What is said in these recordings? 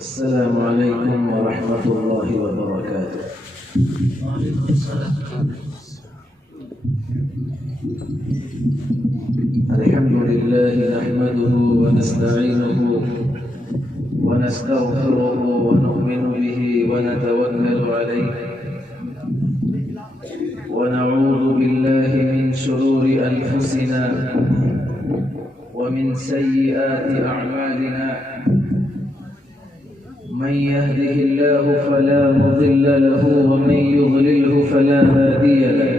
السلام عليكم ورحمة الله وبركاته. وعليكم السلام. الحمد لله نحمده ونستعينه ونستغفره ونؤمن به ونتوكل عليه ونعوذ بالله من شرور أنفسنا ومن سيئات أعمالنا. من يهده الله فلا مضل له ومن يضلله فلا هادي له.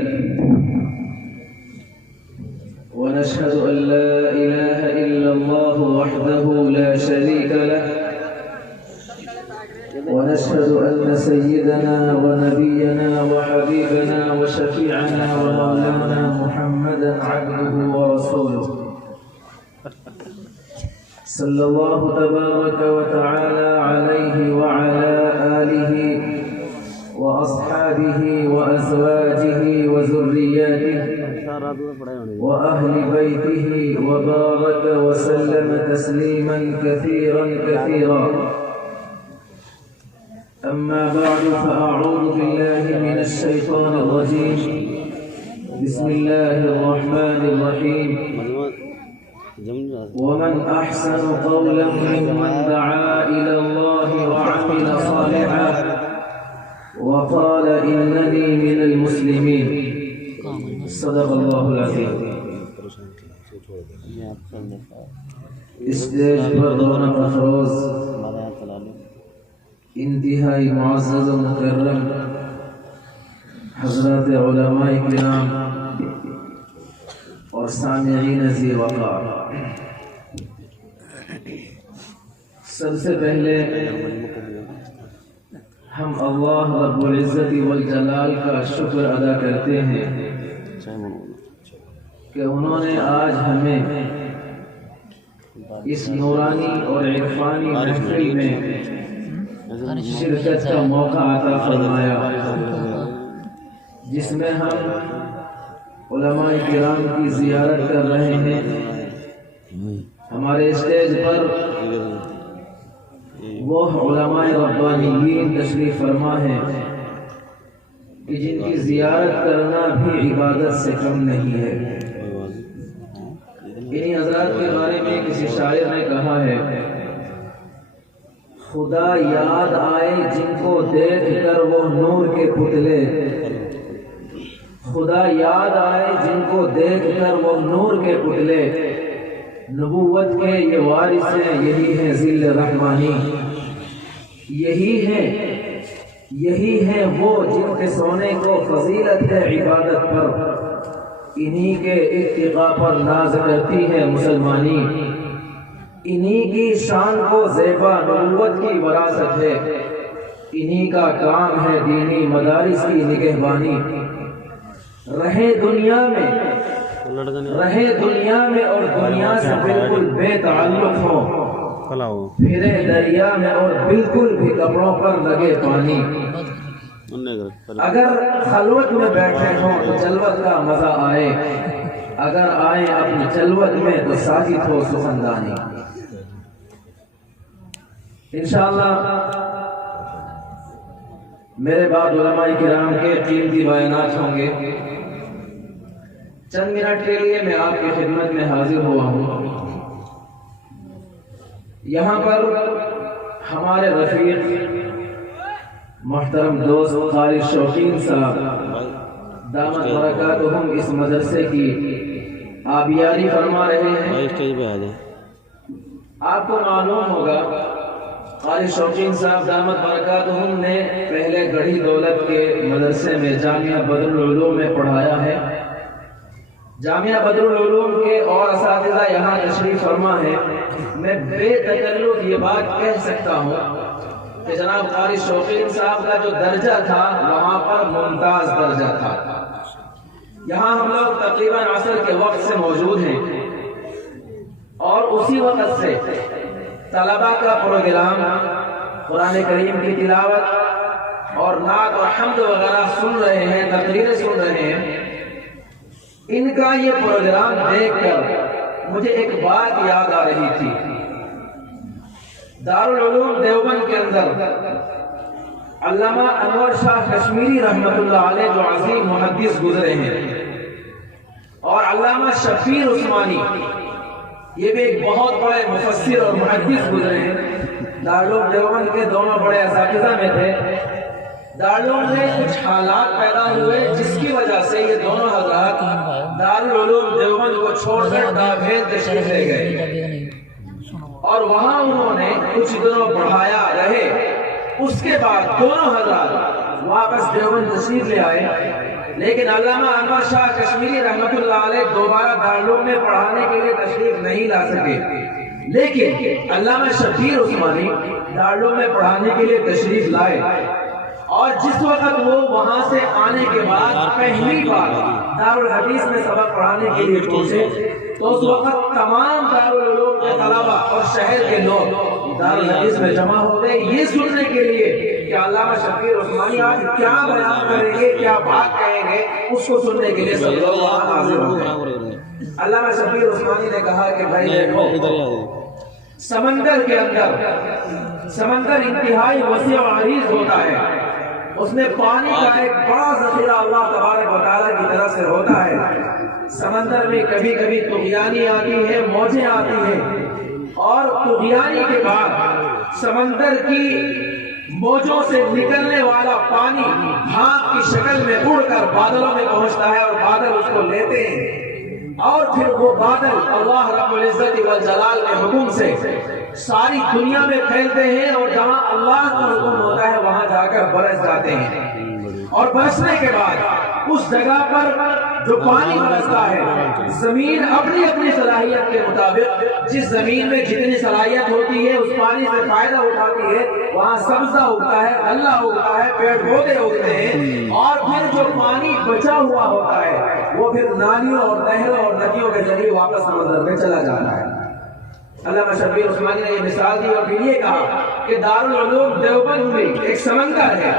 ونشهد أن لا إله إلا الله وحده لا شريك له. ونشهد أن سيدنا ونبينا وحبيبنا وشفيعنا ومولانا محمدا عبده ورسوله صلى الله تبارك وتعالى عليه وعلى آله وأصحابه وأزواجه وذرياته وأهل بيته وبارك وسلم تسليما كثيرا كثيرا. أما بعد فأعوذ بالله من الشيطان الرجيم. بسم الله الرحمن الرحيم. ومن أحسن قولا ممن دعا إلى الله وعمل صالحا وقال إنني من المسلمين. صدق الله العظيم. اسٹیج پر رونق افروز انتہائی معزز و مکرم حضرات علماء کرام اور سامعین ذی وقار، سب سے پہلے ہم اللہ رب العزت والجلال کا شکر ادا کرتے ہیں کہ انہوں نے آج ہمیں اس نورانی اور عرفانی محفل میں شرکت کا موقع عطا فرمایا، جس میں ہم علماء کرام کی زیارت کر رہے ہیں. ہمارے اسٹیج پر وہ علماء ربانیین تشریف فرما ہیں کہ جن کی زیارت کرنا بھی عبادت سے کم نہیں ہے. انہی حضرات کے بارے میں کسی شاعر نے کہا ہے، خدا یاد آئے جن کو دیکھ کر وہ نور کے پتلے، خدا یاد آئے جن کو دیکھ کر وہ نور کے پتلے، نبوت کے یہ وارث ہیں، یہی ہیں ذل رحمانی. یہی ہیں وہ جن کے سونے کو فضیلت ہے عبادت پر، انہی کے اتقاء پر ناز کرتی ہے مسلمانی. انہی کی شان کو زیبا نبوت کی وراثت ہے، انہی کا کام ہے دینی مدارس کی نگہبانی. رہے دنیا میں اور دنیا سے بالکل بے تعلق ہو، پھرے دریا میں اور بالکل بھی کپڑوں پر لگے پانی. اگر خلوت میں بیٹھے ہوں تو جلوت کا مزہ آئے، اگر آئیں اپنی جلوت میں تو ساجد ہو سخندانی. انشاءاللہ میرے بعد علماء کرام کے قیمتی بیانات ہوں گے. چند منٹ کے لیے میں آپ کی خدمت میں حاضر ہوا ہوں. یہاں پر ہمارے رفیق محترم دوست قاری شوقین صاحب دامت برکاتہم اس مدرسے کی آبیاری فرما رہے ہیں. آپ کو معلوم ہوگا قاری شوقین صاحب دامت برکاتہم نے پہلے گڑھی دولت کے مدرسے میں جامعہ بدرالعلوم میں پڑھایا ہے. جامعہ بدرالعلوم کے اور اساتذہ یہاں تشریف فرما ہے. میں بے تکلف یہ بات کہہ سکتا ہوں کہ جناب قاری شوقین صاحب کا جو درجہ تھا وہاں پر ممتاز درجہ تھا. یہاں ہم لوگ تقریباً عصر کے وقت سے موجود ہیں اور اسی وقت سے طلباء کا پروگرام، قرآن کریم کی تلاوت اور نعت و حمد وغیرہ سن رہے ہیں، تقریریں سن رہے ہیں. ان کا یہ پروگرام دیکھ کر مجھے ایک بات یاد آ رہی تھی. دارالعلوم دیوبند کے اندر علامہ انور شاہ کشمیری رحمت اللہ علیہ جو عظیم محدث گزرے ہیں، اور علامہ شفیع عثمانی یہ بھی ایک بہت بڑے مفسر اور محدث گزرے ہیں۔ دارالعلوم دیوبند کے دونوں بڑے اساتذہ میں تھے۔ دارالعلوم میں کچھ حالات پیدا ہوئے جس کی وجہ سے یہ دونوں حضرات دارالعلوم دیوبند کو چھوڑ کر دابھیل تشریف لے گئے، اور وہاں انہوں نے کچھ دنوں پڑھایا رہے۔ اس کے بعد دونوں حضرات واپس دیوبند تشریف لے آئے، لیکن علامہ انور شاہ کشمیری رحمت اللہ علیہ دوبارہ دارالعلوم میں پڑھانے کے لیے تشریف نہیں لا سکے، لیکن علامہ شفیع عثمانی دارالعلوم میں پڑھانے کے لیے تشریف لائے۔ اور جس وقت وہ وہاں سے آنے کے بعد پہلی بار دارالحدیث میں سبق پڑھانے کے لیے پہنچے، تو اس وقت تمام دارالعلوم کے طلبہ اور شہر کے لوگ دارالحدیث میں جمع ہو گئے یہ سننے کے لیے کہ علامہ شفیع عثمانی آج کیا بیان کریں گے، کیا بات کہیں گے، اس کو سننے کے لیے سب لوگ وہاں حاضر ہو گئے۔ علامہ شفیع عثمانی نے کہا کہ بھائی دیکھو، سمندر کے اندر سمندر انتہائی وسیع و عریض ہوتا ہے، اس میں پانی کا ایک بڑا ذخیرہ اللہ تبارک و تعالیٰ کی طرف سے ہوتا ہے۔ سمندر میں کبھی کبھی طغیانی آتی ہے، موجیں آتی ہیں، اور طغیانی کے بعد سمندر کی موجوں سے نکلنے والا پانی بھاپ کی شکل میں اڑ کر بادلوں میں پہنچتا ہے، اور بادل اس کو لیتے ہیں، اور پھر وہ بادل اللہ رب العزت والجلال کے حکم سے ساری دنیا میں پھیلتے ہیں، اور جہاں اللہ کا حکم ہوتا ہے وہاں جا کر برس جاتے ہیں۔ اور برسنے کے بعد اس جگہ پر جو پانی برستا ہے، زمین اپنی اپنی صلاحیت کے مطابق جس زمین میں جتنی صلاحیت ہوتی ہے اس پانی سے فائدہ اٹھاتی ہے، وہاں سبزہ اگتا ہے، غلہ اگتا ہے، پیڑ پودے اگتے ہیں، اور پھر جو پانی بچا ہوا ہوتا ہے وہ پھر نالیوں اور نہروں اور ندیوں کے ذریعے واپس سمندر میں چلا جاتا ہے۔ علامہ شفیع عثمانی نے یہ مثال دی، اور پھر یہ کہا کہ دارالعلوم دیوبند میں ایک سمندر ہے،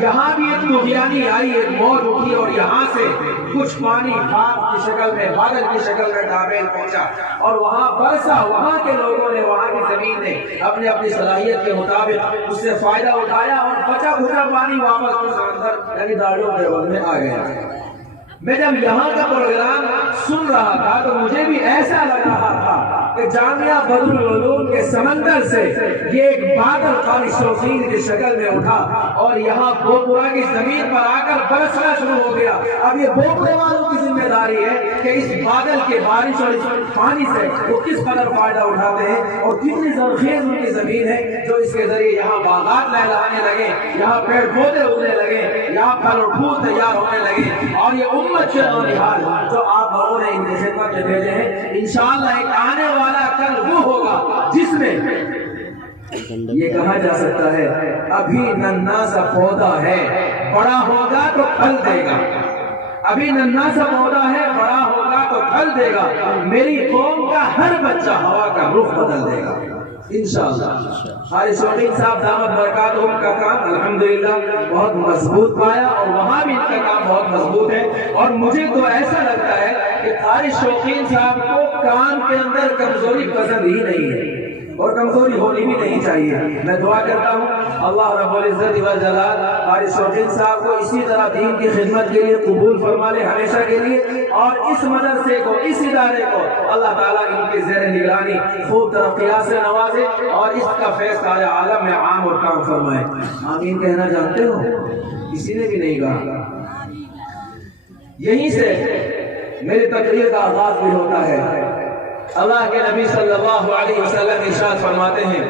یہاں بھی ایک طغیانی آئی، ایک موج اٹھی، اور یہاں سے کچھ پانی بھاپ کی شکل میں، بادل کی شکل میں دابھیل پہنچا، اور وہاں برسا۔ وہاں کے لوگوں نے، وہاں کی زمین نے اپنی اپنی صلاحیت کے مطابق اس سے فائدہ اٹھایا، اور بچا بچا پانی واپس سمندر یعنی دارالعلوم دیوبند میں آ گیا۔ میں جب یہاں کا پروگرام سن رہا تھا تو مجھے بھی ایسا لگ رہا تھا کہ جامعہ بدر العلوم کے سمندر سے یہ ایک بادل خالص شوقین کی شکل میں اٹھا، اور یہاں بوپورا کی زمین پر آ کر برسنا شروع ہو گیا۔ اب یہ بوپورے والوں کی ذمہ داری ہے کہ اس بادل کے بارش اور اس پانی سے وہ کس قدر فائدہ اٹھاتے ہیں، اور کتنی زرخیز ان کی زمین ہے جو اس کے ذریعے یہاں باغات لہلانے لگے، یہاں پیڑ پودے اگنے لگے، یہاں پھل اور پھول تیار ہونے لگے، اور یہ امت کے نوحال جو آپ لوگوں نے ان کی خدمت میں بھیجے ہیں، انشاءاللہ ایک آنے والا کل وہ ہوگا جس میں یہ کہا جا سکتا ہے ابھی ننھا سا پودا ہے، بڑا ہوگا تو پھل دے گا۔ ابھی ننھا سا پودا ہے، بڑا ہوگا تو پھل دے گا۔ میری قوم کا ہر بچہ ہوا کا رخ بدل دے گا انشاءاللہ۔ قاری شوقین صاحب دامت برکاتہم کا کام الحمدللہ بہت مضبوط پایا، اور وہاں بھی ان کا کام بہت مضبوط ہے، اور مجھے تو ایسا لگتا ہے کہ قاری شوقین صاحب کو کام کے اندر کمزوری پسند ہی نہیں ہے، اور کمزوری ہونی بھی نہیں چاہیے۔ میں دعا کرتا ہوں اللہ رب العزت والجلال قاری شوقین صاحب کو اسی طرح دین کی خدمت کے لیے قبول فرما لے ہمیشہ کے لیے، اور اس مدرسے کو، اس ادارے کو اللہ تعالیٰ ان کی زیر نگرانی خوب ترقیات سے نوازے، اور اس کا فیض سارے عالم میں عام اور کام فرمائے۔ آمین کہنا جانتے ہو؟ کسی نے بھی نہیں کہا۔ یہیں سے میری تقریر کا آغاز بھی ہوتا ہے۔ اللہ کے نبی صلی اللہ علیہ وسلم ارشاد فرماتے ہیں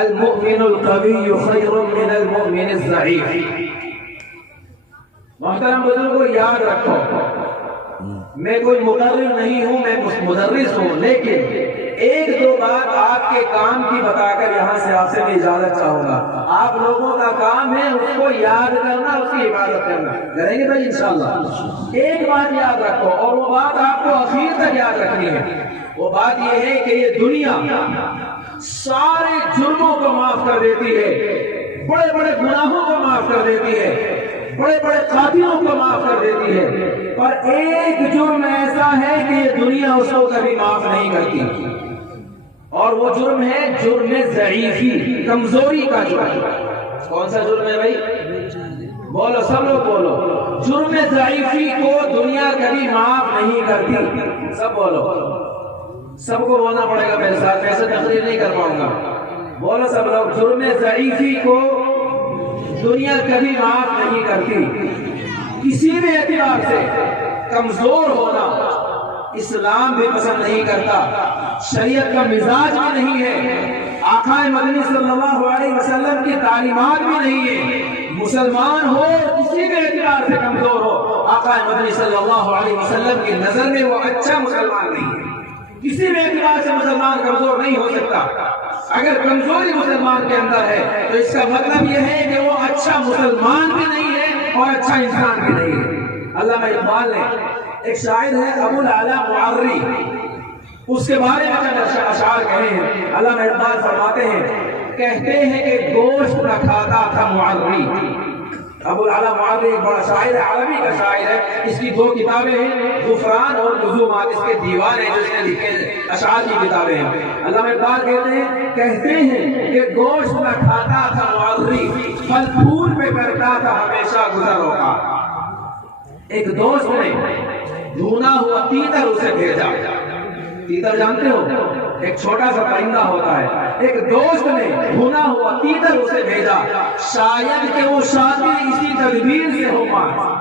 المؤمن القوی خیر من المؤمن الضعیف۔ محترم بزرگوں یاد رکھو، میں کوئی مقرر نہیں ہوں، میں مدرس ہوں، لیکن ایک دو بات آپ کے کام کی بتا کر یہاں سے آپ سے میں اجازت چاہوں گا۔ آپ لوگوں کا کام ہے اس کو یاد کرنا، اس کی حفاظت کرنا، کریں گے بھائی انشاءاللہ۔ ایک بات یاد رکھو، اور وہ بات آپ کو آخر تک یاد رکھنی ہے۔ وہ بات یہ ہے کہ یہ دنیا سارے جرموں کو معاف کر دیتی ہے، بڑے بڑے گناہوں کو معاف کر دیتی ہے، بڑے بڑے قاتلوں کو معاف کر دیتی ہے، پر ایک جرم ایسا ہے کہ یہ دنیا اس کو کبھی معاف نہیں کرتی، اور وہ جرم ہے جرم ضعیفی، کمزوری کا جرم۔ کون سا جرم ہے بھائی؟ بولو سب لوگ بولو۔ جرم ضعیفی کو دنیا کبھی معاف نہیں کرتی۔ سب بولو، سب کو بولنا پڑے گا میرے ساتھ، ایسے تقریر نہیں کر پاؤں گا۔ بولو سب لوگ، جرم ضعیفی کو دنیا کبھی معاف نہیں کرتی۔ کسی بھی اعتبار سے کمزور ہونا اسلام بھی پسند نہیں کرتا، شریعت کا مزاج بھی نہیں ہے، آقا مدنی صلی اللہ علیہ وسلم کی تعلیمات بھی نہیں ہے۔ مسلمان ہو کسی بھی اعتبار سے کمزور ہو، آقا مدنی صلی اللہ علیہ وسلم کی نظر میں وہ اچھا مسلمان نہیں ہے۔ کسی بھی اعتبار سے مسلمان کمزور نہیں ہو سکتا۔ اگر کمزوری مسلمان کے اندر ہے تو اس کا مطلب یہ ہے کہ وہ اچھا مسلمان بھی نہیں ہے اور اچھا انسان بھی نہیں ہے۔ علامہ اقبال نے، ایک شاعر ہے ابو العلا معری، اس کے بارے میں چند اشعار کہے ہیں۔ علامہ اقبال فرماتے ہیں، کہتے ہیں کہ گوشت نہ کھاتا تھا معری۔ ابو العلا معری ایک بڑا شاعر ہے، عربی کا شاعر ہے۔ اس کی 2 کتابیں ہیں، غفران اور لزومات، اس کے دیوان ہیں جو اس نے لکھے اشعار کی کتابیں ہیں۔ علامہ اقبال کہتے ہیں کہ گوشت نہ کھاتا تھا معری، پھل پھول پہ کرتا تھا ہمیشہ گزر اوقات۔ ایک دوست نے ڈھونڈا ہوا تیتر اسے بھیجا۔ تیتر جانتے ہو، ایک چھوٹا سا پرندہ ہوتا ہے۔ ایک دوست نے ڈھونڈا ہوا تیتر اسے بھیجا، شاید کہ وہ شاطر اسی تدبیر سے ہو پائے۔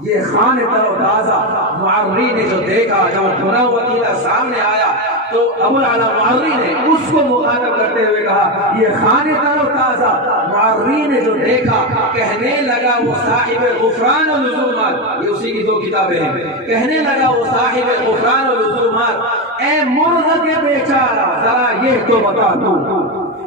یہ خان تر و تازہ معری نے جو دیکھا، جب ڈھونڈا ہوا تیتر سامنے آیا تو ابو العلا معری نے اس کو مخاطب کرتے ہوئے کہا، یہ خان تر و تازہ معری نے جو دیکھا، کہنے لگا وہ صاحب غفران و لزومات، یہ اسی کی 2 کتابیں ہیں، کہنے لگا وہ صاحب غفران و لزومات، اے مرغ کے بیچارہ ذرا یہ تو بتا تو،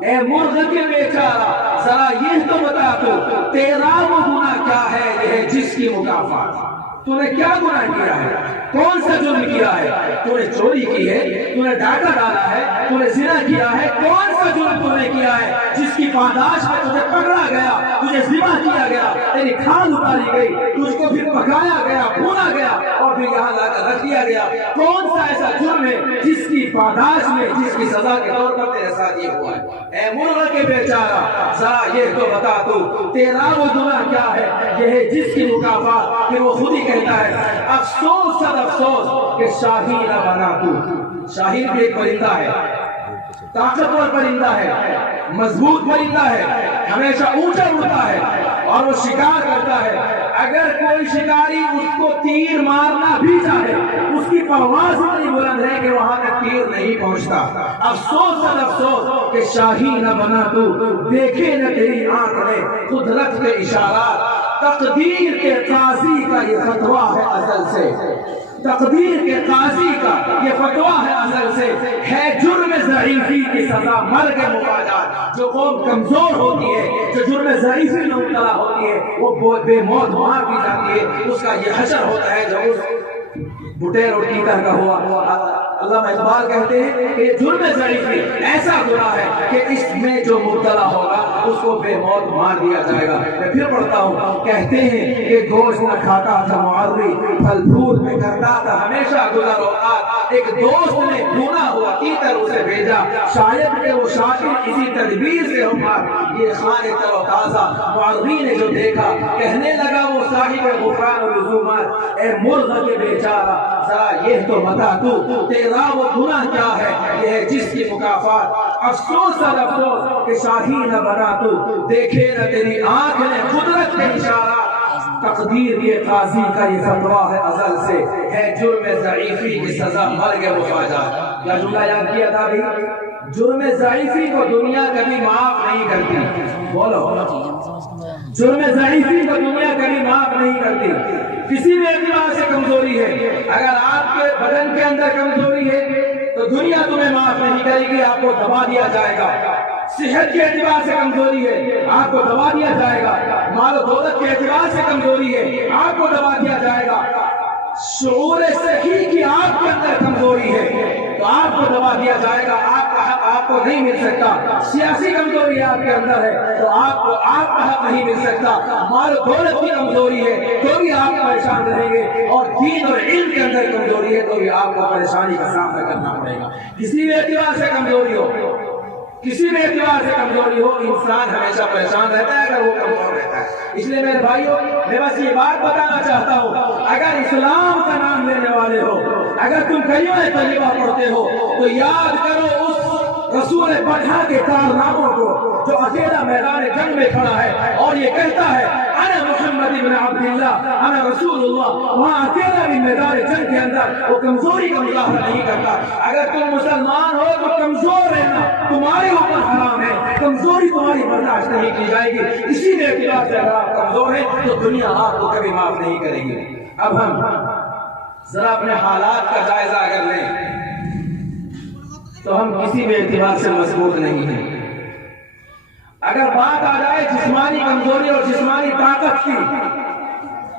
اے مرغ کے بیچارہ ذرا یہ تو بتا تو، تیرا وہ گناہ کیا ہے یہ ہے جس کی مکافات۔ تو نے کیا گناہ کیا ہے؟ کون سا جرم کیا ہے؟ تو نے چوری کی ہے، تو نے ڈاکہ ڈالا ہے، تو نے زنا کیا ہے، کون سا جرم تو نے کیا ہے جس کی پاداش میں تجھے پکڑا گیا، تجھے ذبح کیا گیا، تیری کھال اتاری گئی، تجھ کو پھر پکایا گیا، بھونا گیا اور پھر یہاں لا کر رکھ دیا گیا؟ کون سا ایسا جرم ہے جس کی پاداش میں، جس کی سزا کے طور پر تیرے ساتھ یہ ہوا ہے؟ اے مرغ کے بیچارہ ذرا یہ تو بتا تو، تیرا وہ گناہ کیا ہے یہ ہے جس کی مکافات؟ کہ وہ خود ہی کہتا ہے، افسوس صد افسوس کہ شاہین نہ بنا تو۔ شاہین بھی ایک پرندہ ہے، طاقتور پرندہ ہے، مضبوط پرندہ ہے، ہمیشہ اونچا اڑتا ہے اور وہ شکار کرتا ہے۔ اگر کوئی شکاری اس کو تیر مارنا بھی چاہے، اس کی پرواز اتنی بلند ہے کہ وہاں تک تیر نہیں پہنچتا۔ افسوس صد افسوس کہ شاہین نہ بنا تو، دیکھے نہ تیری آنکھ میں قدرت کے اشارات۔ تقدیر کے قاضی کا یہ فتویٰ ہے ازل سے، تقدیر کے قاضی کا یہ فتویٰ ہے ازل سے، ہے جرم ضعیفی کی سزا مرگ مفاجات۔ جو قوم کمزور ہوتی ہے، جو جرم ضعیفی میں مبتلا ہوتی ہے، وہ بے موت مار دی جاتی ہے۔ اس کا یہ حشر ہوتا ہے جو اس بٹیر اور تیتر کا ہوا۔ علامہ اقبال کہتے ہیں کہ جرم ضعیفی ایسا گناہ ہے کہ اس میں جو مبتلا ہوگا اس کو بے موت مار دیا جائے گا۔ میں پھر پڑھتا ہوں، کہتے ہیں کہ گوشت نہ کھاتا تھا معری، پھل پھول میں کرتا تھا ہمیشہ گزر اوقات۔ ایک دوست نے ڈھونڈا ہوا تیتر اسے بھیجا، شاید کہ وہ شاطر اسی تدبیر سے ہوگا۔ یہ خان تر و تازہ معری نے جو دیکھا، کہنے لگا وہ صاحب غفران و لزومات، اے مرغ کے بیچارہ ذرا یہ تو بتا تو، تیرا وہ گناہ کیا ہے یہ ہے جس کی مکافات۔ افسوس صد افسوس کہ شاہین نہ بنا تو، دیکھے نہ تیری آنکھ نے قدرت کے اشارات۔ تقدیر کے قاضی کا یہ فتویٰ ہے ازل سے، ہے جرم ضعیفی کی سزا مرگ مفاجات۔ کیا جملہ یاد کیا تھا بھی؟ جرم ضعیفی کو دنیا کبھی معاف نہیں کرتی۔ بولو، جرم ضعیفی کو دنیا کبھی معاف نہیں کرتی۔ کسی بھی اعتبار سے کمزوری ہے، اگر آپ کے بدن کے اندر کمزوری ہے تو دنیا تمہیں معاف نہیں کرے گی، آپ کو دبا دیا جائے گا۔ صحت کے اعتبار سے کمزوری ہے، آپ کو دبا دیا جائے گا۔ مال و دولت کے اعتبار سے کمزوری ہے، آپ کو دبا دیا جائے گا۔ شعور صحیح کی آپ کے اندر کمزوری ہے، تو آپ کو دبا دیا جائے گا، آپ کا حق آپ کو نہیں مل سکتا۔ سیاسی کمزوری آپ کے اندر ہے تو آپ کو آپ کا حق نہیں مل سکتا۔ مال و دولت کی کمزوری ہے تو بھی آپ پریشان رہیں گے، اور دین اور علم کے اندر کمزوری ہے تو بھی آپ کو پریشانی کا سامنا کرنا پڑے گا۔ کسی بھی اعتبار سے کمزوری ہو، کسی بھی اعتبار سے کمزوری ہو، انسان ہمیشہ پریشان رہتا ہے اگر وہ کمزور رہتا ہے۔ اس لیے میرے بھائیوں، میں بس یہ بات بتانا چاہتا ہوں، اگر اسلام کا نام لینے والے ہو، اگر تم کلمہ طیبہ پڑھتے ہو تو یاد کرو اس رسول بڑھا کے کارناموں کو جو اکیلا میدان جنگ میں کھڑا ہے اور یہ کہتا ہے انا محمد بن عبداللہ انا رسول اللہ، وہاں اکیلا بھی میدان جنگ کے اندر وہ کمزوری کا مظاہرہ نہیں کرتا۔ اگر تم مسلمان ہو تو کمزور رہنا تمہارے اوپر حرام ہے، کمزوری تمہاری برداشت نہیں کی جائے گی۔ اسی کے اعتبار سے اگر آپ کمزور ہیں تو دنیا آپ کو کبھی معاف نہیں کرے گی۔ اب ہم ذرا اپنے حالات کا جائزہ اگر لیں تو ہم کسی بھی اعتبار سے مضبوط نہیں ہیں۔ اگر بات آ جائے جسمانی کمزوری اور جسمانی طاقت کی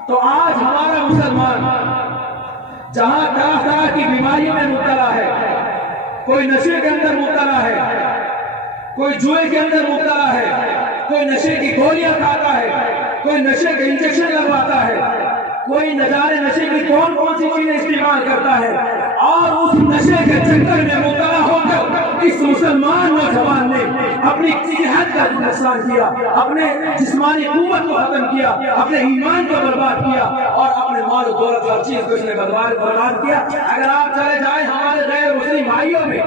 تو آج ہمارا مسلمان جہاں طرح طرح کی بیماریوں میں مبتلا ہے، کوئی نشے کے اندر مبتلا ہے، کوئی جوئے کے اندر مبتلا ہے، کوئی نشے کی گولیاں کھاتا ہے، کوئی نشے کے انجیکشن لگواتا ہے، کوئی نہ جانے نشے کی کون کون سی چیزیں استعمال کرتا ہے، اور اس نشے کے چکر میں مبتلا ہو کر اس مسلمان نوجوان نے اپنی صحت کا نقصان کیا، اپنے جسمانی قوت کو ختم کیا، اپنے ایمان کو برباد کیا، اور اپنے مال و دولت ہر چیز کو اس نے برباد کیا۔ اگر آپ چلے جائیں ہمارے غیر مسلم بھائیوں میں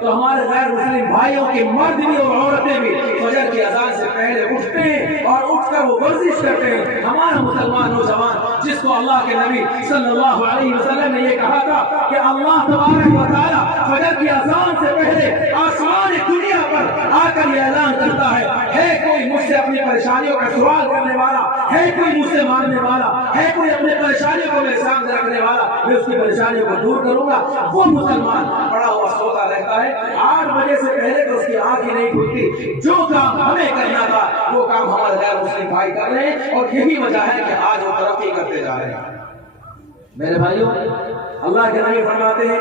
تو ہمارے غیر مسلم بھائیوں کے مرد بھی اور عورتیں بھی فجر کی اذان سے پہلے اٹھتے ہیں اور اٹھ کر وہ ورزش کرتے ہیں۔ ہمارا مسلمان نوجوان جس کو اللہ کے نبی صلی اللہ علیہ وسلم نے یہ کہا تھا کہ اللہ تبارک و تعالیٰ فجر کی اذان سے پہلے آسمان دنیا پر آ کر یہ اعلان کرتا ہے کوئی مجھ سے اپنی پریشانیوں کا سوال کرنے والا ہے، کوئی مجھ سے مانگنے والا ہے، کوئی اپنی پریشانیوں کو میرے سامنے رکھنے والا، میں اس کی پریشانیوں کو دور کروں گا۔ وہ مسلمان پڑا ہوا سوتا رہتا ہے، 8 بجے سے پہلے تو اس کی آنکھ ہی نہیں کھلتی۔ جو کام ہمیں کرنا تھا وہ کام ہمارے غیر مسلم بھائی کر رہے ہیں، اور یہی وجہ ہے کہ آج وہ ترقی کرتے جا رہے ہیں۔ میرے بھائیوں، اللہ کے نبی فرماتے ہیں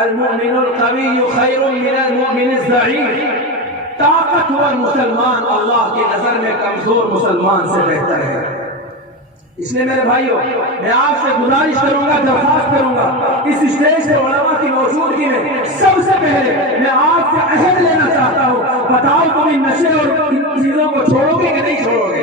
المؤمن القوی خیر من المؤمن الضعیف، طاقتور مسلمان اللہ کی نظر میں کمزور مسلمان سے بہتر ہے۔ اس لیے میرے بھائیوں، میں آپ سے گزارش کروں گا، درخواست کروں گا، اس اسٹیج سے علماء کی موجودگی میں سب سے پہلے میں آپ سے عہد لینا چاہتا ہوں، بتاؤ تم ان نشے اور ان چیزوں کو چھوڑو گے کہ نہیں چھوڑو گے؟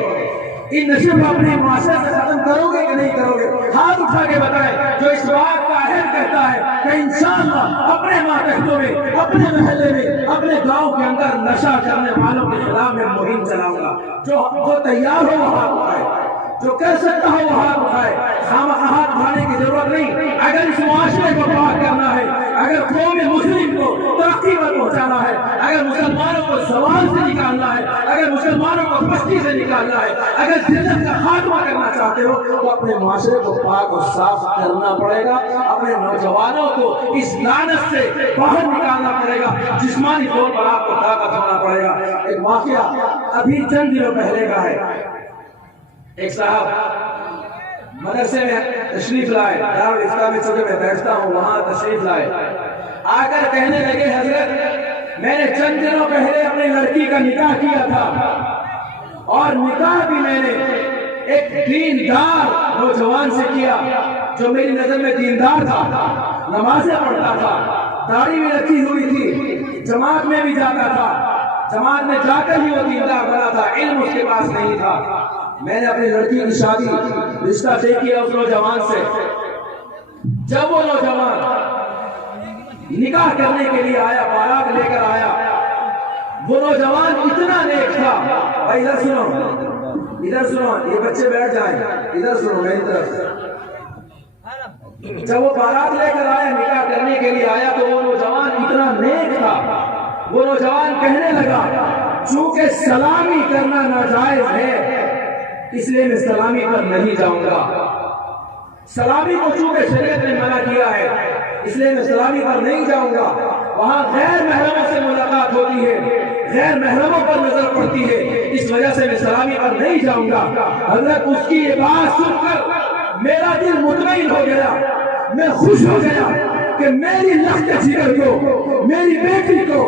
ان نشے کو اپنے معاشرے سے ختم کرو گے کہ نہیں کرو گے؟ ہاتھ اٹھا کے بتائیں جو اس بات کا عہد کرتا ہے کہ انشاءاللہ اپنے ماتحتوں میں، اپنے محلے میں، اپنے گاؤں کے اندر نشہ کرنے والوں کے خلاف میں مہم چلاؤں گا۔ جو تیار ہو وہ ہاتھ اٹھائے، جو کر سکتا ہو وہ ہاتھ اٹھائے۔ ہاتھ اٹھانے کی ضرورت نہیں۔ اگر اس معاشرے کو پاک کرنا ہے، اگر قوم مسلم کو ترقی پر پہنچانا ہے، اگر مسلمانوں کو زوال سے نکالنا ہے، اگر مسلمانوں کو پستی سے نکالنا ہے، اگر ذلت کا خاتمہ کرنا چاہتے ہو تو اپنے معاشرے کو پاک اور صاف کرنا پڑے گا، اپنے نوجوانوں کو اس لعنت سے باہر نکالنا پڑے گا، جسمانی طور پر آپ کو طاقت ہونا پڑے گا۔ ایک واقعہ ابھی چند دنوں پہلے کا ہے، ایک صاحب مدرسے میں تشریف لائے، دارالفتہ میں چونکہ میں بیٹھتا ہوں وہاں تشریف لائے، آ کر کہنے لگے حضرت میں نے چند دنوں پہلے اپنی لڑکی کا نکاح کیا تھا، اور نکاح بھی میں نے ایک دیندار نوجوان سے کیا جو میری نظر میں دیندار تھا، نمازیں پڑھتا تھا، داڑھی بھی رکھی ہوئی تھی، جماعت میں بھی جاتا تھا، جماعت میں جا کر ہی وہ دیندار بنا تھا، علم اس کے پاس نہیں تھا۔ میں نے اپنی لڑکی کی شادی رشتہ طے کیا اس نوجوان سے۔ جب وہ نوجوان نکاح کرنے کے لیے آیا، بارات لے کر آیا، وہ نوجوان اتنا نیک تھا۔ بھائی ادھر سنو، ادھر سنو، یہ بچے بیٹھ جائیں، ادھر سنو میری طرف سے۔ جب وہ بارات لے کر آیا، نکاح کرنے کے لیے آیا، تو وہ نوجوان اتنا نیک تھا۔ وہ نوجوان کہنے لگا چونکہ سلامی کرنا ناجائز ہے اس لیے میں سلامی پر نہیں جاؤں گا، سلامی کو چونکہ شریعت نے منع کیا ہے اس لیے میں سلامی پر نہیں جاؤں گا۔ وہاں غیر محرموں سے ملاقات ہوتی ہے، غیر محرموں پر نظر پڑتی ہے، اس وجہ سے میں سلامی پر نہیں جاؤں گا۔ حضرت اس کی یہ بات سن کر میرا دل مطمئن ہو گیا، میں خوش ہو گیا، کہ میری لخت جگر کو، میری بیٹی کو،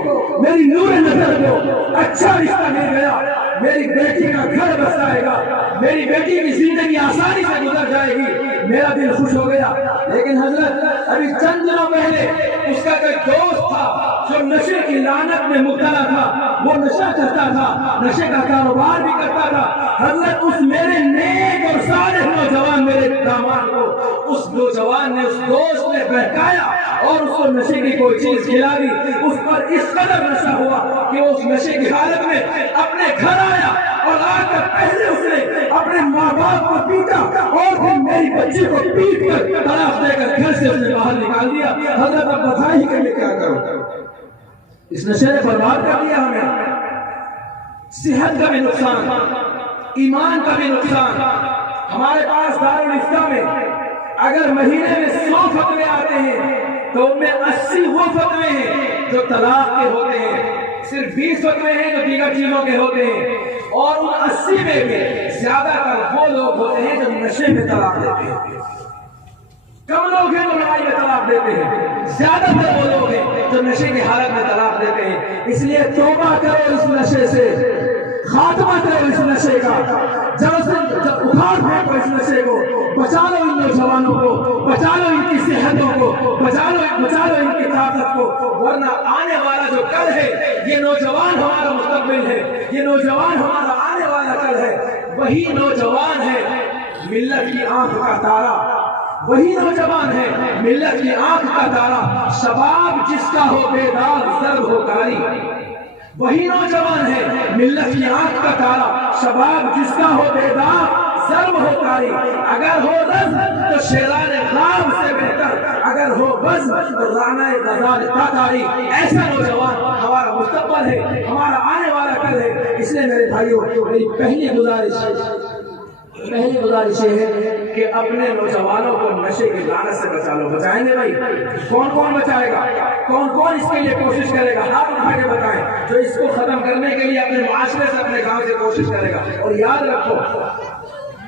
میری نور نظر کو اچھا رشتہ مل گیا، میری بیٹی کا گھر بس جائے گا، میری بیٹی کی زندگی آسانی سے گزر جائے گی، میرا دل خوش ہو گیا۔ لیکن حضرت ابھی چند دنوں پہلے اس کا کوئی دوست تھا جو نشے کی لعنت میں مبتلا تھا، وہ نشہ کرتا تھا، نشے کا کاروبار بھی کرتا تھا۔ حضرت اس میرے نیک اور صالح نوجوان میرے داماد کو اس نوجوان نے، اس دوست نے بہکایا اور اس کو نشے کی کوئی چیز کھلا دی۔ اس پر اس قدر نشہ ہوا کہ وہ اس نشے کی حالت میں اپنے گھر آیا اور آ کر پہلے اس نے اپنے ماں باپ کو پیٹا اور پھر میری بچی کو پیٹ کر طلاق دے کر گھر سے اس نے باہر نکال دیا۔ حضرت اب بتائیں کہ میں کیا کروں؟ اس نشے نے برباد کر دیا ہمیں، صحت کا بھی نقصان، ایمان کا بھی نقصان۔ ہمارے پاس دارالافتاء میں اگر مہینے میں 100 فتوے آتے ہیں تو ان میں 80 وہ فتوے ہیں جو طلاق کے ہوتے ہیں، صرف 20 فتوے ہیں جو دیگر چیزوں کے ہوتے ہیں، اور ان 80 میں بھی زیادہ تر وہ لوگ ہوتے ہیں جو نشے میں طلاق دیتے ہیں۔ کم لوگ ہیں جو لڑائی میں طلاق دیتے ہیں، زیادہ تر وہ لوگ ہیں جو نشے کی حالت میں طلاق دیتے ہیں۔ اس لیے توبہ کرو اس نشے سے، خاتمہ کرو اس نشے کا، جب اکھاڑ پھینکو اس نشے کو، بچا لو ان نوجوانوں کو، بچا لو ان کی صحتوں کو، بچا لو ان کی طاقت کو، ورنہ آنے والا جو کل ہے، یہ نوجوان ہمارا مستقبل ہے، یہ نوجوان ہمارا آنے والا کل ہے، وہی نوجوان ہے ملت کی آنکھ کا تارا، وہی نوجوان ہے ملت کی آنکھ کا تارا، شباب جس کا ہو بیدار ضرب ہو کاری، وہی نوجوان ہے ملت کی آنکھ کا تارا، شباب جس کا ہو بیدار ضرب ہو کاری، اگر ہو رز تو شیران غاب سے بہتر، اگر ہو بز تو رانہ غزال تاتاری۔ ایسا نوجوان ہمارا مستقبل ہے، ہمارا آنے والا کل ہے۔ اس لیے میرے بھائیوں، میری پہلی گزارش یہ ہے کہ اپنے نوجوانوں کو نشے کی لعنت سے بچا لو۔ بچائیں گے بھائی؟ کون کون بچائے گا؟ کون کون اس کے لیے کوشش کرے گا؟ ہاتھ اٹھا کے بتائیں جو اس کو ختم کرنے کے لیے اپنے معاشرے سے، اپنے گاؤں سے کوشش کرے گا۔ اور یاد رکھو،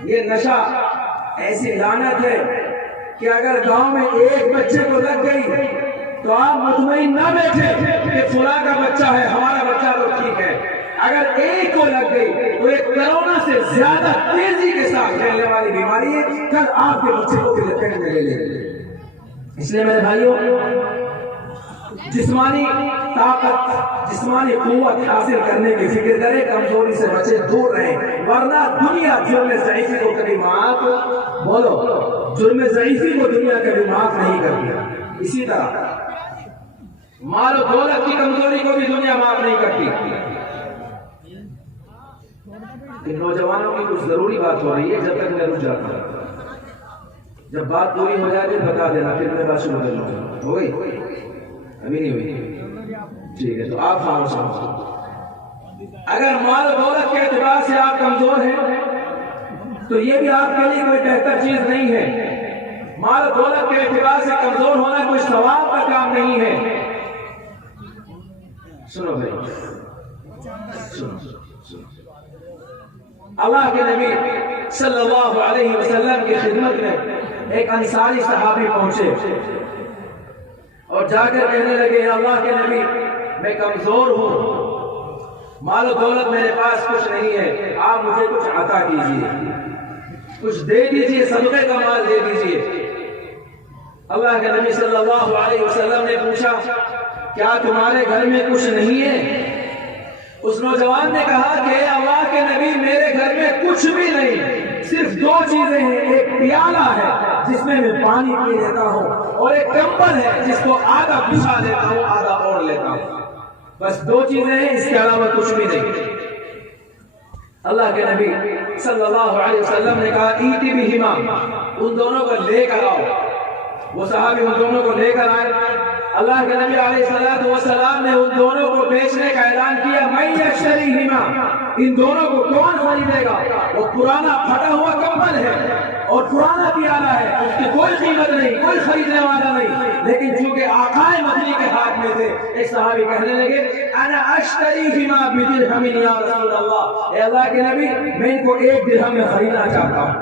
یہ نشہ ایسی لعنت ہے کہ اگر گاؤں میں ایک بچے کو لگ گئی تو آپ مطمئن نہ بیٹھے کہ فلاں کا بچہ ہے، ہمارا بچہ تو ٹھیک ہے۔ اگر ایک کو لگ گئی تو ایک کرونا سے زیادہ تیزی کے ساتھ پھیلنے والی بیماری ہے، کل آپ کے بچے کو بھی لپیٹ میں لے لے گی۔ اس لیے میرے بھائیوں، جسمانی طاقت، جسمانی قوت حاصل کرنے کی فکر کریں، کمزوری سے بچے، دور رہیں، ورنہ دنیا جرم ضعیفی کو کبھی معاف، بولو، جرم ضعیفی کو دنیا کبھی معاف نہیں کرتی۔ اسی طرح مال و دولت کی کمزوری کو بھی دنیا معاف نہیں کرتی۔ کہ نوجوانوں کی کچھ ضروری بات ہو رہی ہے، جب تک میں رک جاتا ہوں، جب بات پوری ہو جائے پھر بتا دینا، پھر میں بات شروع کر لوں۔ ہو گئی؟ ابھی نہیں ہوئی؟ ٹھیک ہے، تو آپ خاموش ہو۔ اگر مال و دولت کے اعتبار سے آپ کمزور ہیں تو یہ بھی آپ کے لیے کوئی بہتر چیز نہیں ہے۔ مال و دولت کے اعتبار سے کمزور ہونا کوئی ثواب کا کام نہیں ہے۔ سنو بھائی، سنو۔ اللہ کے نبی صلی اللہ علیہ وسلم کی خدمت میں ایک انصاری صحابی پہنچے اور جا کر کہنے لگے، اللہ کے نبی، میں کمزور ہوں، مال و دولت میرے پاس کچھ نہیں ہے، آپ مجھے کچھ عطا کیجیے، کچھ دے دیجیے، صدقے کا مال دے دیجیے۔ اللہ کے نبی صلی اللہ علیہ وسلم نے پوچھا، کیا تمہارے گھر میں کچھ نہیں ہے؟ اس نوجوان نے کہا کہ اللہ کے نبی، میرے گھر میں کچھ بھی نہیں، صرف 2 چیزیں ہیں، ایک پیالہ ہے جس میں پانی پی لیتا ہوں، اور ایک کمبل ہے جس کو آدھا بچھا لیتا ہوں، آدھا اوڑھ لیتا ہوں، بس 2 چیزیں ہیں، اس کے علاوہ کچھ بھی نہیں۔ اللہ کے نبی صلی اللہ علیہ وسلم نے کہا، ایتی بہما، ان دونوں کو لے کر آؤ۔ وہ صحابی ان دونوں کو لے کر آئے۔ اللہ کے نبی علیہ السلام نے ان دونوں کو بیچنے کا اعلان کیا، من یشتریہما، ان دونوں کو کون خریدے گا؟ وہ پرانا پھٹا ہوا کمبل ہے اور پرانا پیالہ ہے، اس کی کوئی قیمت نہیں، کوئی خریدنے والا نہیں، لیکن چونکہ آقائے مدنی کے ہاتھ میں تھے، ایک صحابی کہنے لگے، انا اشتریہما بدرہم یا رسول اللہ، اے اللہ کے نبی، میں ان کو 1 درہم میں خریدنا چاہتا ہوں۔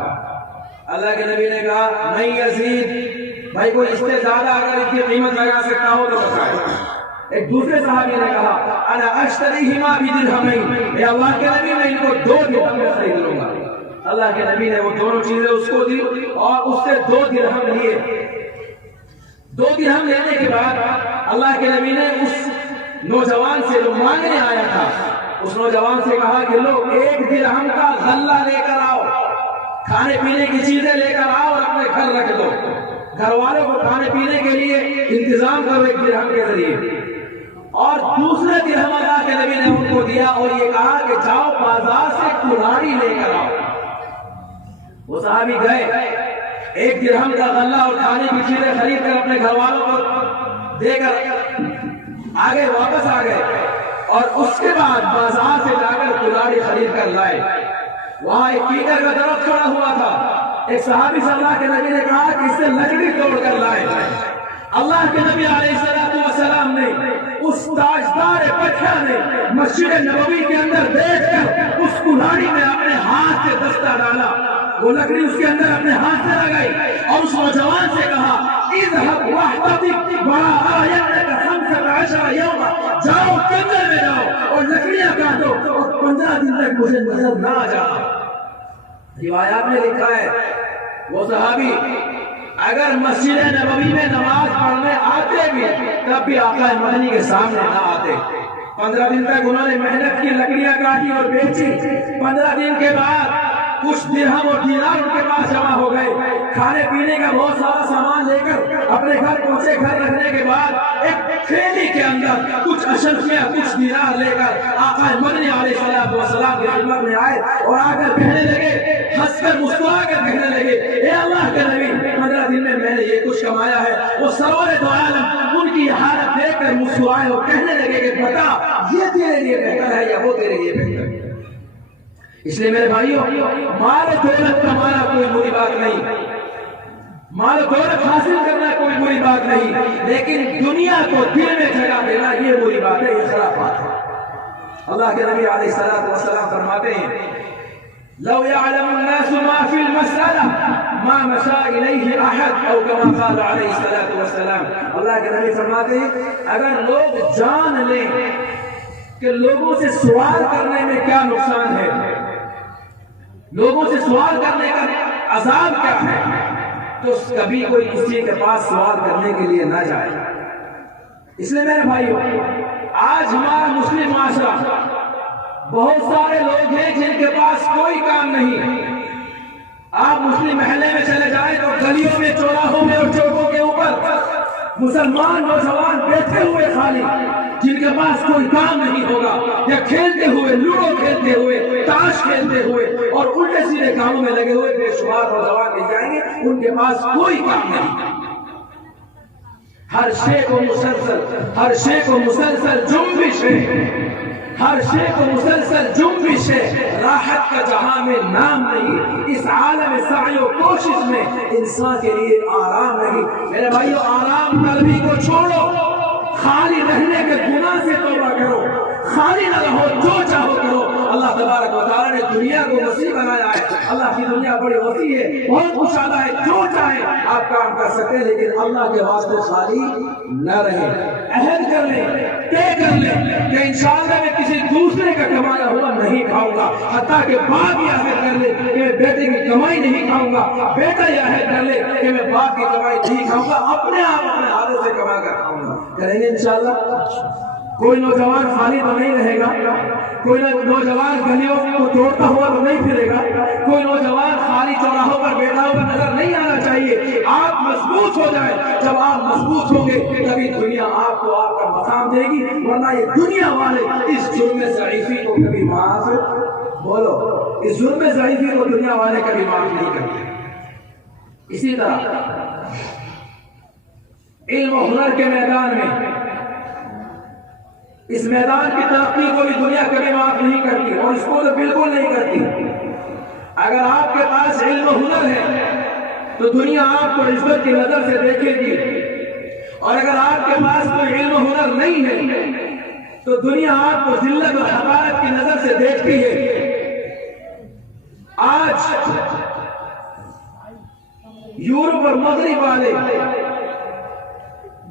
اللہ کے نبی نے کہا، من یزید، بھائی کوئی اس سے زیادہ اگر ان کی قیمت لگا سکتا ہو تو بتائے۔ ایک دوسرے صحابی نے کہا انا اشتریہما بدرہمین، اے اللہ کے نبی میں ان کو 2 درہم میں خرید لوں گا۔ اللہ کے نبی نے وہ دونوں چیزیں اس کو دی اور اس سے 2 درہم لیے۔ 2 درہم لینے کے بعد اللہ کے نبی نے اس نوجوان سے جو مانگنے آیا تھا اس نوجوان سے کہا کہ لو 1 درہم کا غلہ لے کر آؤ، کھانے پینے کی چیزیں لے کر آؤ اور اپنے گھر رکھ دو، گھر والوں کو کھانے پینے کے لیے انتظام کرو 1 درہم کے ذریعے۔ اور دوسرے درہم اللہ کے نبی نے ان کو دیا اور یہ کہا کہ جاؤ بازار سے کلاڑی لے کر آؤ۔ وہ صحابی گئے، 1 درہم کا غلہ اور کھانے کی چیزیں خرید کر اپنے گھر والوں کو دے کر آگے واپس آ گئے اور اس کے بعد بازار سے جا کر کلاڑی خرید کر لائے۔ وہاں ایک پیکر کا درخت کھڑا ہوا تھا، ایک صحابی صلی اللہ کے نبی نے کہا کہ اس سے لکڑی توڑ کر لائے۔ اللہ کے نبی علیہ السلام نے اس تاجدار پٹھا نے مسجد نبوی کے اندر بیٹھ کر اس کلاڑی میں اپنے ہاتھ سے دستہ ڈالا، وہ لکڑی اس کے اندر اپنے ہاتھ سے لگائی اور اس نوجوان سے کہا اذهب واحتطب وآيتك 15 يوما، جاؤ جنگل میں جاؤ اور لکڑیاں کاٹو اور 15 دن تک مجھے نظر نہ آ جانا۔ روایات میں لکھا ہے وہ صحابی اگر مسجد نبوی میں نماز پڑھنے آتے بھی تب بھی آقا مدنی کے سامنے نہ آتے۔ 15 دن تک انہوں نے محنت کی، لکڑیاں کاٹی اور بیچی۔ 15 دن کے بعد کچھ درہم اور دینار ان کے پاس جمع ہو گئے، کھانے پینے کا بہت سارا سامان لے کر اپنے گھر پہنچے۔ گھر رکھنے کے بعد ایک تھیلی کے اندر کچھ اشرفیاں، کچھ دینار لے کر آقا مدنی علیہ السلام کی خدمت میں آئے اور آ کر کہنے لگے، ہنس کر مسکرا کر کہنے لگے اے اللہ کے نبی 15 دن میں نے یہ کچھ کمایا ہے۔ وہ سرور دو عالم ان کی حالت دیکھ کر مسکرائے اور کہنے لگے کہ بتا یہ تیرے لیے بہتر ہے یا وہ تیرے لیے بہتر ہے۔ اس لیے میرے بھائیوں، مال دولت کمانا کوئی بری بات نہیں، مال دولت حاصل کرنا کوئی بری بات نہیں، لیکن دنیا کو دل میں جگہ دینا یہ بری بات ہے، یہ خراب بات ہے۔ اللہ کے نبی علیہ السلام فرماتے ہیں لو يعلم الناس ما في المسألة ما مشى إليه أحد، او كما قال علیہ السلام۔ اللہ کے نبی فرماتے ہیں اگر لوگ جان لیں کہ لوگوں سے سوال کرنے میں کیا نقصان ہے، لوگوں سے سوال کرنے کا عذاب کیا ہے، تو کبھی کوئی کسی کے پاس سوال کرنے کے لیے نہ جائے۔ اس لیے میرے بھائیوں، آج ہمارا مسلم معاشرہ بہت سارے لوگ ہیں جن کے پاس کوئی کام نہیں۔ آپ مسلم محلے میں چلے جائیں تو گلیوں میں، چوراہوں میں اور چوکوں کے اوپر مسلمان نوجوان بیٹھے ہوئے خالی، جن کے پاس کوئی کام نہیں ہوگا، یا کھیلتے ہوئے، لوڈو کھیلتے ہوئے، تاش کھیلتے ہوئے اور الٹے سیدھے کاموں میں لگے ہوئے بے شمار نوجوان مل جائیں گے، ان کے پاس کوئی کام نہیں۔ ہر شے کو مسلسل جنبش ہے، ہر شے کو مسلسل جنبش ہے، راحت کا جہاں میں نام نہیں۔ اس عالم سعی و کوشش میں انسان کے لیے آرام نہیں۔ میرے بھائیو، آرام طلبی کو چھوڑو، خالی رہنے کے گناہ سے توبہ کرو، خالی نہ رہو، جو چاہو کرو۔ اللہ تبارک و تعالیٰ نے دنیا کو وسیع بنایا ہے، اللہ کی دنیا بڑی وسیع ہے، بہت کشادہ ہے، جو چاہے آپ کام کر سکتے ہیں، لیکن اللہ کے واسطے خالی نہ رہیں۔ عہد کر لیں، طے کر لیں کہ انشاءاللہ میں کسی دوسرے کا کمایا ہوا نہیں کھاؤں گا، حتیٰ کہ باپ یہ عہد کر لے کہ میں بیٹے کی کمائی نہیں کھاؤں گا، بیٹا یہ عہد کر لے کہ میں باپ کی کمائی نہیں کھاؤں گا، اپنے آپ اپنے ہاتھوں سے کما کر کھاؤں گا۔ کریں گے انشاءاللہ؟ کوئی نوجوان خالی تو نہیں رہے گا، کوئی نوجوان گلیوں کو توڑتا ہوا تو نہیں پھرے گا، کوئی نوجوان خالی چوراہوں پر بیٹھا ہوا نظر نہیں آنا چاہیے۔ آپ مضبوط ہو جائیں، جب آپ مضبوط ہوں گے تبھی دنیا آپ کو آپ کا مقام دے گی، ورنہ یہ دنیا والے اس جرم ضعیفی کو کبھی معاف، بولو، اس جرم ضعیفی کو دنیا والے کبھی معاف نہیں کرتے۔ اسی طرح علم و ہنر کے میدان میں، اس میدان کی ترقی کو بھی دنیا کبھی معاف نہیں کرتی، اور اس کو تو بالکل نہیں کرتی۔ اگر آپ کے پاس علم و ہنر ہے تو دنیا آپ کو عزت کی نظر سے دیکھے گی، اور اگر آپ کے پاس کوئی علم و ہنر نہیں ہے تو دنیا آپ کو ذلت اور حقارت کی نظر سے دیکھتی ہے۔ آج یورپ اور مغرب والے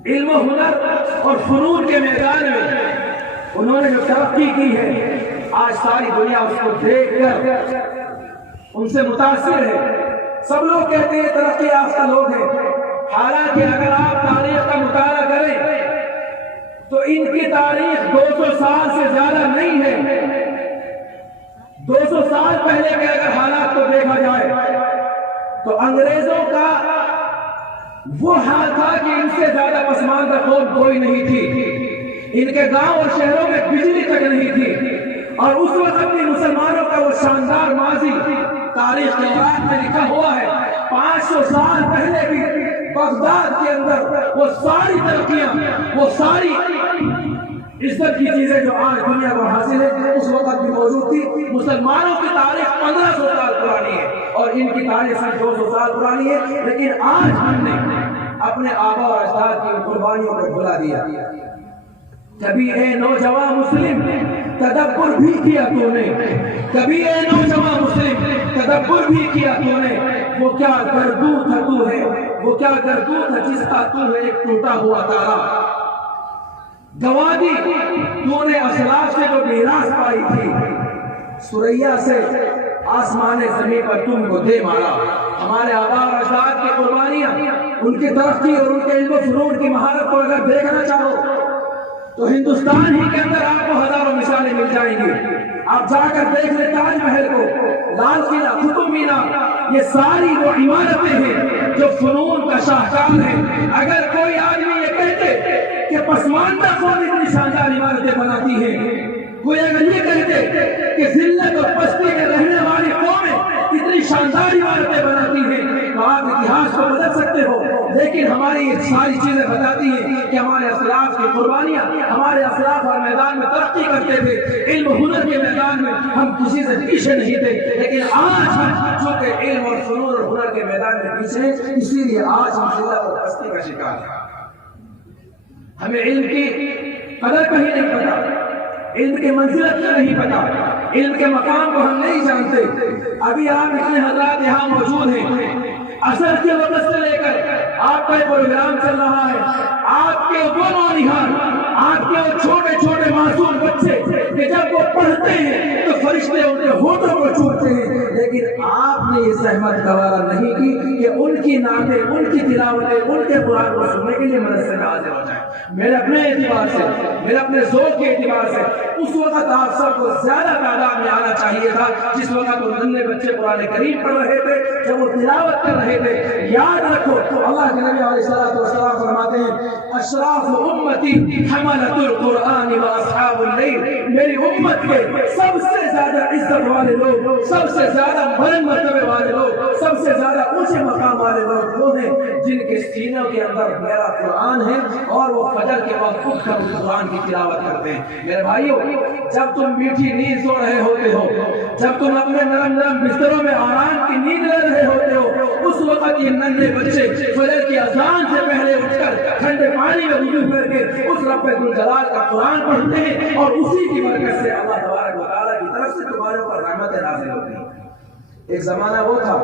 علم و ہنر اور فنون کے میدان میں انہوں نے جو ترقی کی ہے، آج ساری دنیا اس کو دیکھ کر ان سے متاثر ہے۔ سب لوگ کہتے ہیں ترقی یافتہ لوگ ہیں، حالانکہ اگر آپ تاریخ کا مطالعہ کریں تو ان کی تاریخ 200 سال سے زیادہ نہیں ہے۔ 200 سال پہلے کے اگر حالات کو دیکھا جائے تو انگریزوں کا وہ حال تھا کہ ان سے زیادہ پسماندہ قوم کوئی نہیں تھی، ان کے گاؤں اور شہروں میں بجلی تک نہیں تھی، اور اس وقت بھی مسلمانوں کا وہ شاندار ماضی تاریخ کے اوراق میں لکھا ہوا ہے۔ 500 سال پہلے بھی بغداد کے اندر وہ ساری ترقیاں، وہ ساری عزت کی چیزیں جو آج دنیا کو حاصل ہے اس وقت بھی موجود تھی۔ مسلمانوں کی تاریخ 1500 سال پرانی ہے اور ان کی تاریخ 200 سال پرانی ہے، لیکن آج ہم نے اپنے آبا اور اجداد کی قربانیوں کو بھلا دیا۔ کبھی اے نوجوان مسلم تدبر بھی کیا تو نے، کبھی اے نوجوان مسلم تدبر بھی کیا تو نے، وہ کیا گردو تھا تو ہے، وہ کیا گردو تھا جس کا تو ہے ایک ٹوٹا ہوا تارا۔ گوادی تو نے اسلاف سے جو میراث پائی تھی، سریا سے آسمان زمین پر تم کو دے مارا۔ ہمارے آبا اور اجداد کی قربانیاں، ان کی ترقی اور ان کے علم و فنون کی مہارت کو اگر دیکھنا چاہو تو ہندوستان ہی کے اندر آپ کو ہزاروں مثالیں مل جائیں گی۔ آپ جا کر دیکھ لیں تاج محل کو، لال قلعہ، قطب مینار، یہ ساری وہ عمارتیں ہیں جو فنون کا شاہکار ہیں۔ اگر کوئی آدمی یہ کہتے کہ پسماندہ قوم اتنی شاندار عمارتیں بناتی ہیں، کوئی اگر یہ کہتے کہ ذلت اور پستی میں رہنے والی قومیں اتنی شاندار عمارتیں بناتی ہیں، تو آپ اتہاس کو بدل سکتے ہو، لیکن ہماری یہ ساری چیزیں بتاتی ہیں کہ ہمارے اسلاف کی قربانیاں، ہمارے اسلاف اور میدان میں ترقی کرتے تھے، علم و ہنر کے میدان میں ہم کسی سے پیچھے نہیں تھے، لیکن آج ہم چونکہ علم اور فنون اور ہنر کے میدان میں پیچھے ہیں، اسی لیے آج ہم ذلت اور پستی کا شکار ہیں۔ ہمیں علم کی قدر کہیں نہیں پتا، علم کے منزلت کا نہیں پتا، علم کے مقام کو ہم نہیں جانتے۔ ابھی آپ اتنے حضرات یہاں موجود ہیں، عصر کے وقت سے لے کر آپ کا پروگرام چل رہا ہے، آپ کے وہ نونہال، آپ کے وہ چھوٹے چھوٹے معصوم بچے کہ جب وہ پڑھتے ہیں تو فرشتے ان کے ہونٹوں کو چومتے ہیں، لیکن آپ نے یہ زحمت گوارا نہیں کی کہ ان کی نعتیں، ان کی تلاوتیں، ان کے قرآن کو سننے کے لیے مدرسے میں حاضر ہو جائیں۔ میرے اپنے اعتبار سے، میرے اپنے ذوق کے اعتبار سے اس وقت آپ سب کو زیادہ تعداد میں آنا چاہیے تھا جس وقت وہ ننھے بچے قرآن کریم پڑھ رہے تھے، جب وہ تلاوت کر رہے تھے۔ یاد رکھو تو اللہ کے نبی علیہ السلام فرماتے ہیں اشراف امتی حملۃ القرآن و اصحاب اللیل، میری امت کے سب سے زیادہ عزت والے لوگ، سب سے زیادہ بلند مرتبے والے لوگ، سب سے زیادہ اونچے مقام والے لوگ وہ ہیں جن کے سینوں کے اندر میرا قرآن ہے اور وہ فجر کے وقت اٹھ کر اس قرآن کی تلاوت کرتے ہیں۔ میرے بھائیو، جب تم میٹھی نیند سو رہے ہوتے ہو، جب تم اپنے نرم نرم بستروں میں آرام کی نیند لے رہے ہوتے ہو، اس وقت یہ ننھے بچے فجر کی اذان سے پہلے اٹھ کر ٹھنڈے پانی میں وضو کر کے اس رب ذوالجلال کا قرآن پڑھتے ہیں اور اسی کی برکت سے اللہ تبارک و تعالیٰ کی طرف سے تمہارے اوپر رحمتیں نازل ہوتی ہیں۔ ایک زمانہ وہ تھا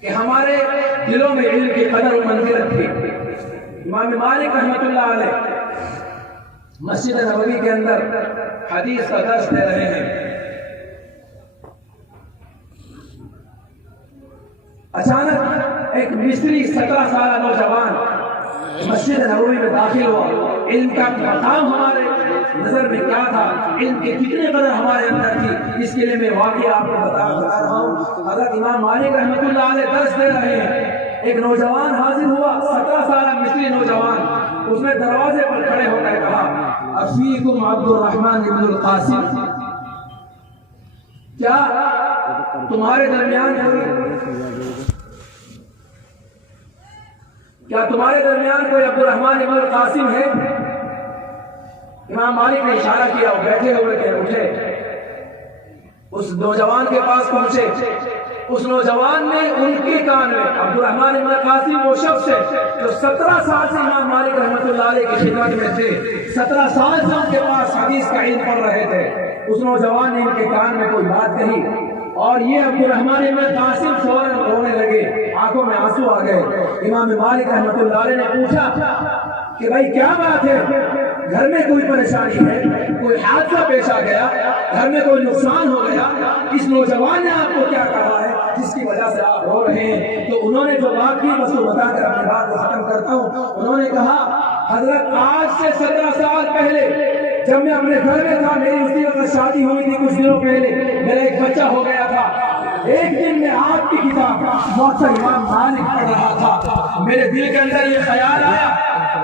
کہ ہمارے دلوں میں علم کی قدر و منزلت تھی۔ امام مالک رحمۃ اللہ علیہ مسجد نبوی کے اندر حدیث کا درس دے رہے ہیں، اچانک ایک مصری 17 سالہ نوجوان مسجد نبوی میں داخل ہوا۔ علم کا مقام ہمارے نظر میں کیا تھا، علم کے کتنے قدر ہمارے اندر تھی، اس کے لیے میں واقعہ آپ کو بتا رہا ہوں۔ حضرت امام مالک رحمۃ اللہ علیہ درس دے رہے ہیں، ایک نوجوان حاضر ہوا، 17 سالہ مصری نوجوان، اس نے دروازے پر کھڑے ہو کر کہا افیکم عبد الرحمن ابن القاسم، کیا تمہارے درمیان کوئی عبد الرحمن ابن القاسم ہے؟ امام مالک نے اشارہ کیا، وہ بیٹھے ہوئے تھے، اٹھے، اس نوجوان کے پاس پہنچے۔ اس نوجوان نے ان کے کان میں، عبد الرحمن ابن القاسم وہ شخص ہے جو 17 سال سے امام مالک رحمۃ اللہ علیہ کی خدمت میں تھے، 17 سال سے ان کے پاس حدیث کا علم پڑھ رہے تھے۔ اس نوجوان نے ان کے کان میں کوئی بات کہی اور یہ عبدالرحمن ابن قاسم فوراً رونے لگے، آنکھوں میں آنسو آ گئے۔ امام مالک رحمۃ اللہ علیہ نے پوچھا کہ بھائی کیا بات ہے، گھر میں کوئی پریشانی ہے، کوئی حادثہ پیش آ گیا، گھر میں کوئی نقصان ہو گیا، اس نوجوان نے آپ کو کیا کہا ہے جس کی وجہ سے آپ رو رہے ہیں؟ تو انہوں نے جو بات کی بس وہ بتا کر اپنی بات کو ختم کرتا ہوں۔ انہوں نے کہا حضرت آج سے 17 سال پہلے جب میں اپنے گھر میں تھا، میری اسی وقت شادی ہوئی تھی، کچھ دنوں پہلے میرا ایک بچہ ہو گیا تھا۔ ایک دن میں آپ کی کتاب موطا امام مالک پڑھ رہا تھا، میرے دل کے اندر یہ خیال آیا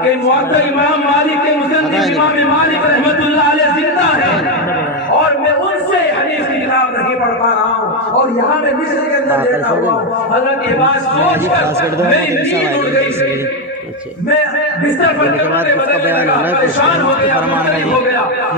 کہ موطا امام مالک کے مصنف امام مالک رحمۃ اللہ علیہ زندہ ہے اور میں ان سے حدیث کی کتاب نہیں پڑھ پا رہا ہوں، اور یہاں میں مصر کے اندر لیٹا ہوا ہوں۔ حضرت یہ بات سوچ کر میری نیند اڑ گئی، میں بستر پر کرنے بدلنے لگا، پریشان ہو گیا،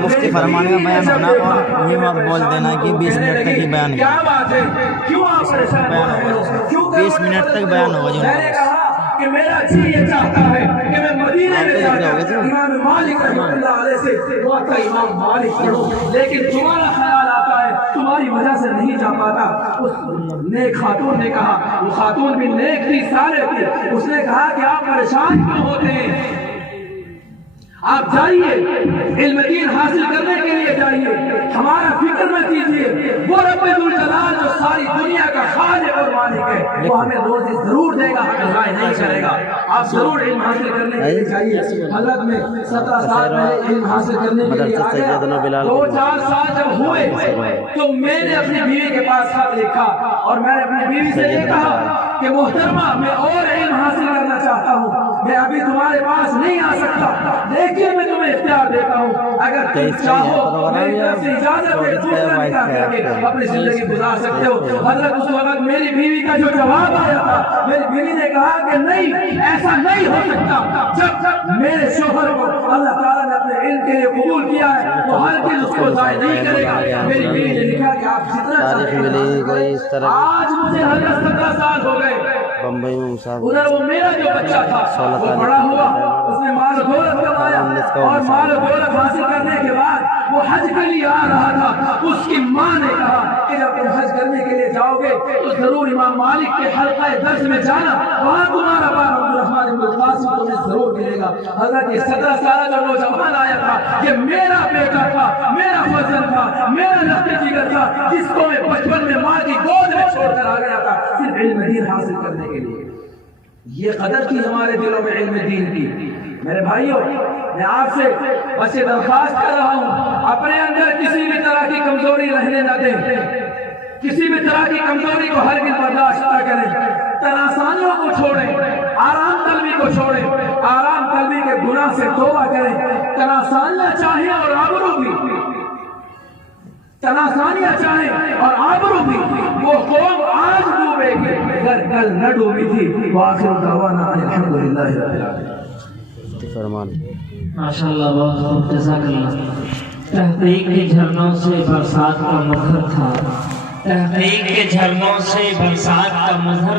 مفتی فرمانے کا بیان ہونا اور یہ بات بول دینا کہ 20 منٹ تک ہی بیان کیا بات ہے، کیوں آپ پریشان ہو رہے ہو، کیوں 20 منٹ تک بیان ہوگا۔ میں نے کہا کہ میرا جی یہ چاہتا ہے کہ میں مدینے میں جا کر امام مالک رحمۃ اللہ علیہ سے موطا امام مالک پڑھوں، لیکن تمہارا خیال آتا ہے تمہاری وجہ سے نہیں جا پاتا۔ اس نیک خاتون نے کہا، وہ خاتون بھی نیک تھی، صالح تھی، اس نے کہا کہ آپ پریشان کیوں ہوتے ہیں، آپ جائیے علم دین حاصل کرنے کے لیے جائیے، ہمارا فکر نہ کیجیے، وہ رب ذوالجلال جو ساری دنیا کا خالق اور مالک ہے وہ ہمیں روزی ضرور دے گا، ہمیں ضائع نہیں کرے گا۔ آپ ضرور علم حاصل کرنے کے لیے جائیے۔ حضرت میں 17 سال پہلے علم حاصل کرنے کے لیے آ گیا، 2-4 سال جب ہوئے تو میں نے اپنی بیوی کے پاس خط لکھا اور میں نے اپنی بیوی سے یہ کہا کہ محترمہ میں اور علم حاصل کرنا چاہتا ہوں، میں ابھی تمہارے پاس نہیں آ سکتا، لیکن میں تمہیں اختیار دیتا ہوں، اگر تم چاہو میری طرف سے اجازت ہے دوسرا نکاح کر کے اپنی زندگی گزار سکتے ہو۔ حضرت اس وقت میری بیوی کا جو جواب آیا تھا، میری بیوی نے کہا کہ نہیں، ایسا نہیں ہو سکتا، جب میرے شوہر کو اللہ تعالیٰ نے اپنے علم کے لیے قبول کیا ہے وہ ہرگز اس کو ضائع نہیں کرے گا۔ میری بیوی نے لکھا کہ آپ جتنا چاہتے ہیں، آج مجھے حضرت 17 سال ہو گئے، بمبئی میں ادھر وہ میرا جو بچہ تھا وہ بڑا ہوا، اس نے مال و دولت کمایا اور مال و دولت حاصل کرنے کے بعد وہ حج کے لیے آ رہا تھا۔ اس کی ماں نے کہا کہ جب تم حج کرنے کے لیے جاؤ گے تو ضرور امام مالک کے حلقہ درس میں جانا، وہاں تمہارا باپ عبدالرحمن ابن قاسم تمہیں ضرور ملے گا۔ حضرت یہ 17 سالہ جو نوجوان آیا تھا یہ میرا بیٹا تھا، میرا فضل تھا، میرا لخت جگر تھا، جس کو میں بچپن میں ماں کی گود میں چھوڑ کر آ گیا تھا صرف علم دین حاصل کرنے کے لیے۔ یہ قدر تھی ہمارے دلوں میں علم دین کی۔ میرے بھائیوں، میں آپ سے بس یہ درخواست کر رہا ہوں، اپنے اندر کسی بھی طرح کی کمزوری رہنے نہ دیں، کسی بھی طرح کی کمزوری کو ہرگز برداشت نہ کریں، تناسانیوں کو چھوڑیں، آرام طلبی کو چھوڑیں، آرام طلبی کے گناہ سے توبہ کریں، تناسانیاں چاہیں اور آبرو بھی، تناسانیاں چاہیں اور آبرو بھی، وہ قوم آج ڈوبے گی اگر کل نہ ڈوبی تھی۔ وآخر دعوانا الحمدللہ رب العالمین۔ ماشاءاللہ، بہت خوب، جزاک اللہ۔ تحقیق کے جھرنوں سے برسات کا مظہر تھا، تحقیق کے جھرنوں سے برسات کا مظہر